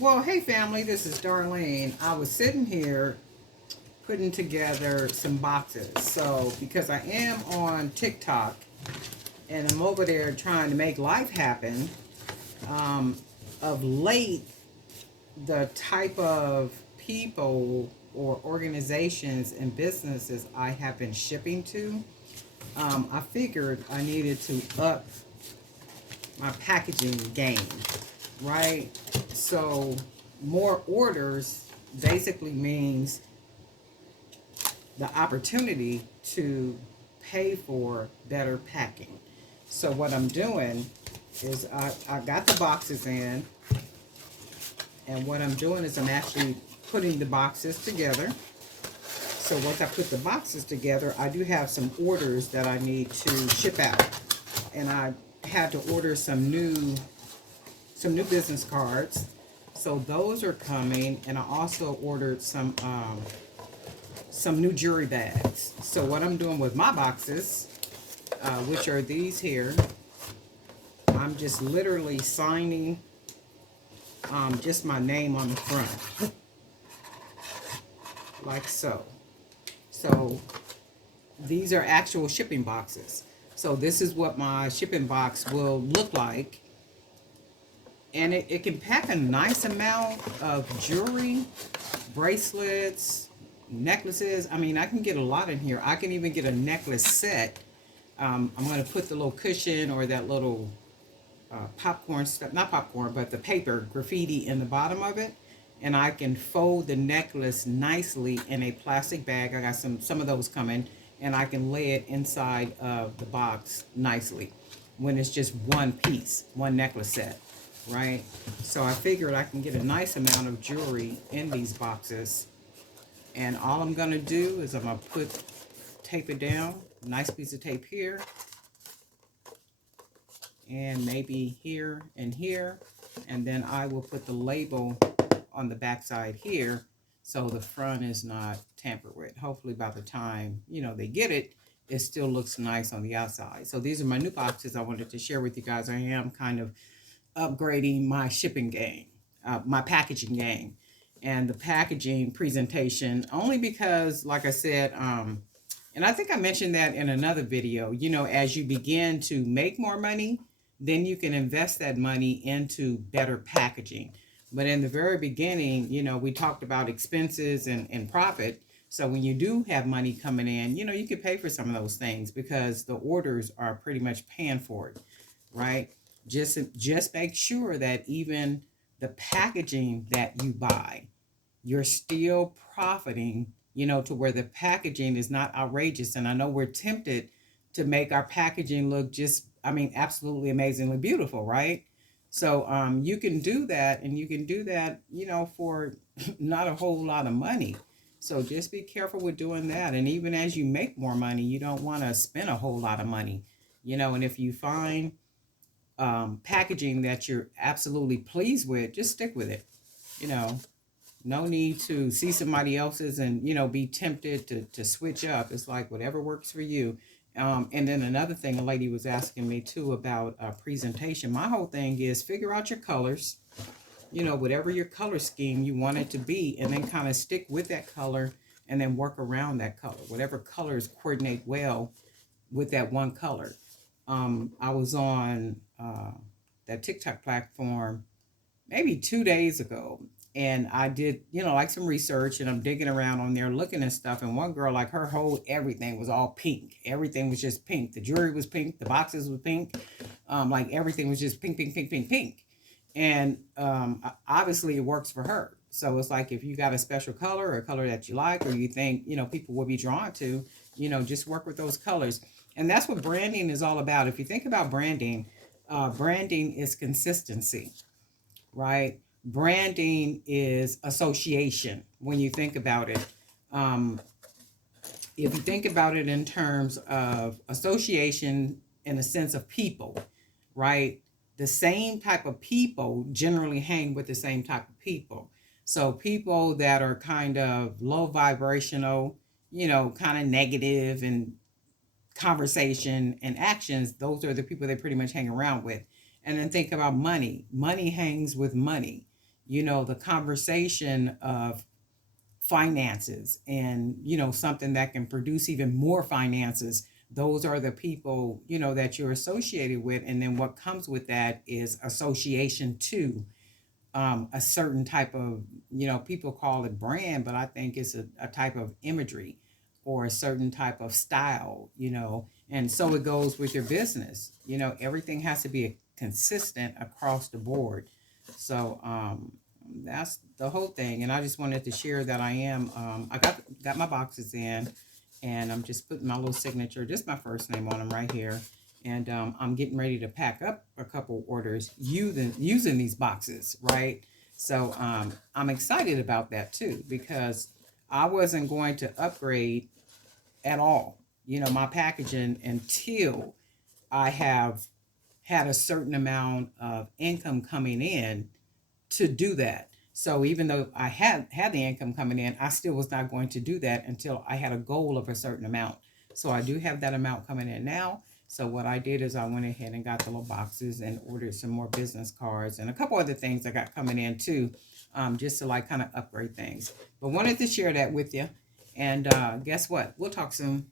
Well, hey family, this is Darlene. I was sitting here putting together some boxes. So, because I am on TikTok and I'm over there trying to make life happen, um, of late, the type of people or organizations and businesses I have been shipping to, I figured I needed to up my packaging game, right? So more orders basically means the opportunity to pay for better packing. So what I'm doing is I got the boxes in, and what I'm doing is I'm actually putting the boxes together. So once I put the boxes together, I do have some orders that I need to ship out. And I had to order some new business cards. So those are coming, and I also ordered some new jewelry bags. So what I'm doing with my boxes, which are these here, I'm just literally signing just my name on the front, like so. So these are actual shipping boxes. So this is what my shipping box will look like. And it can pack a nice amount of jewelry, bracelets, necklaces. I mean, I can get a lot in here. I can even get a necklace set. I'm going to put the little cushion or that little popcorn stuff, not popcorn, but the paper graffiti in the bottom of it. And I can fold the necklace nicely in a plastic bag. I got some of those coming, and I can lay it inside of the box nicely when it's just one piece, one necklace set, right? So I figured I can get a nice amount of jewelry in these boxes. And all I'm gonna do is I'm gonna tape it down, nice piece of tape here, and maybe here and here. And then I will put the label on the back side here, so the front is not tampered with. Hopefully by the time, they get it, it still looks nice on the outside. So these are my new boxes I wanted to share with you guys. I am kind of upgrading my shipping game, my packaging game, and the packaging presentation, only because, like I said, and I think I mentioned that in another video, as you begin to make more money, then you can invest that money into better packaging. But in the very beginning, we talked about expenses and profit. So when you do have money coming in, you can pay for some of those things because the orders are pretty much paying for it, right? Just make sure that even the packaging that you buy, you're still profiting, to where the packaging is not outrageous. And I know we're tempted to make our packaging look absolutely amazingly beautiful, right? So you can do that, and you can do that, for not a whole lot of money. So just be careful with doing that. And even as you make more money, you don't want to spend a whole lot of money, and if you find packaging that you're absolutely pleased with, just stick with it. You know, no need to see somebody else's and, be tempted to switch up. It's like whatever works for you. And then another thing, a lady was asking me too about presentation. My whole thing is figure out your colors, whatever your color scheme you want it to be, and then kind of stick with that color and then work around that color. Whatever colors coordinate well with that one color. I was on that TikTok platform maybe 2 days ago, and I did, like some research, and I'm digging around on there looking at stuff. And one girl, like her whole everything was all pink. Everything was just pink. The jewelry was pink. The boxes was pink. Like everything was just pink, pink, pink, pink, pink. And obviously it works for her. So it's like if you got a special color or a color that you like, or you think, people will be drawn to, just work with those colors. And that's what branding is all about. If you think about branding, branding is consistency, right? Branding is association when you think about it. Um, if you think about it in terms of association in a sense of people, right? The same type of people generally hang with the same type of people. So people that are kind of low vibrational, kind of negative and conversation and actions, those are the people they pretty much hang around with. And then think about money. Money hangs with money. the conversation of finances and, something that can produce even more finances. Those are the people, that you're associated with. And then what comes with that is association to a certain type of, people call it brand, but I think it's a type of imagery or a certain type of style, and so it goes with your business. Everything has to be consistent across the board. So that's the whole thing. And I just wanted to share that I got my boxes in, and I'm just putting my little signature, just my first name on them right here. And I'm getting ready to pack up a couple orders using these boxes, right? So I'm excited about that too, because I wasn't going to upgrade at all, my packaging until I have had a certain amount of income coming in to do that. So even though I had the income coming in, I still was not going to do that until I had a goal of a certain amount. So I do have that amount coming in now. So what I did is I went ahead and got the little boxes and ordered some more business cards and a couple other things I got coming in too, just to like kind of upgrade things. But wanted to share that with you. And guess what? We'll talk soon.